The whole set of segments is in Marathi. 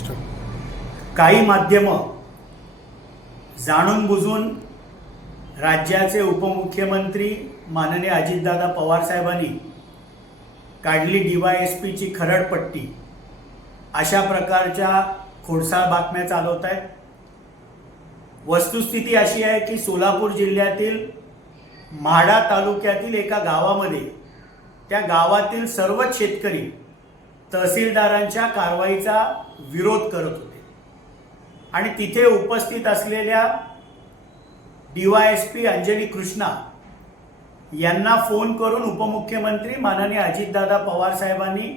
गोष्ट. काही माध्यमं जाणून बुजून राज्याचे उपमुख्यमंत्री माननीय अजितदादा पवार साहेबांनी काढली डीवायएसपीची खरडपट्टी अशा प्रकारच्या खोडसाळ बातम्या चालवत आहेत. वस्तुस्थिती अशी आहे की सोलापूर जिल्ह्यातील म्हाडा तालुक्यातील एका गावामध्ये त्या गावातील सर्वच शेतकरी तहसीलदारांच्या कारवाईचा विरोध करत होते. आणि तिथे उपस्थित असलेल्या डीवायएसपी अंजली कृष्णा यांना फोन करून उपमुख्यमंत्री माननीय अजितदादा पवार साहेबांनी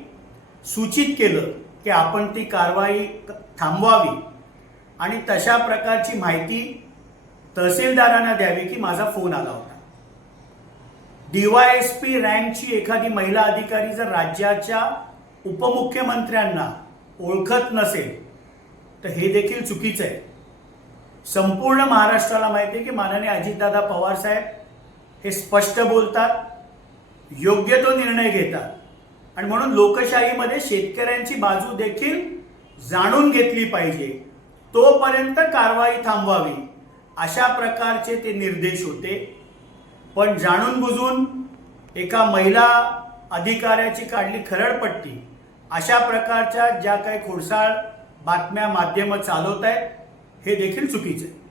सूचित केलं की आपण ती कारवाई थांबवावी. आणि तशा प्रकारची माहिती तहसीलदारांना द्यावी की माझा फोन आला होता. डीवायएसपी रँकची एखादी महिला अधिकारी जर राज्याच्या उपमुख्यमंत्र्यांना ओळखत नसेल तर हे देखील चुकीचं आहे. संपूर्ण महाराष्ट्राला माहिती आहे की माननीय अजितदादा पवार साहेब हे स्पष्ट बोलतात योग्य तो निर्णय घेतात. आणि म्हणून लोकशाहीमध्ये शेतकऱ्यांची बाजू देखील जाणून घेतली पाहिजे. तोपर्यंत कारवाई थांबवावी अशा प्रकारचे ते निर्देश होते. पण जाणून बुजून एका महिला अधिकाऱ्याची काढली खरडपट्टी अशा प्रकारच्या ज्या काही खोडसाळ बातम्या माध्यमं चालवत आहेत हे देखील चुकीचं. आहे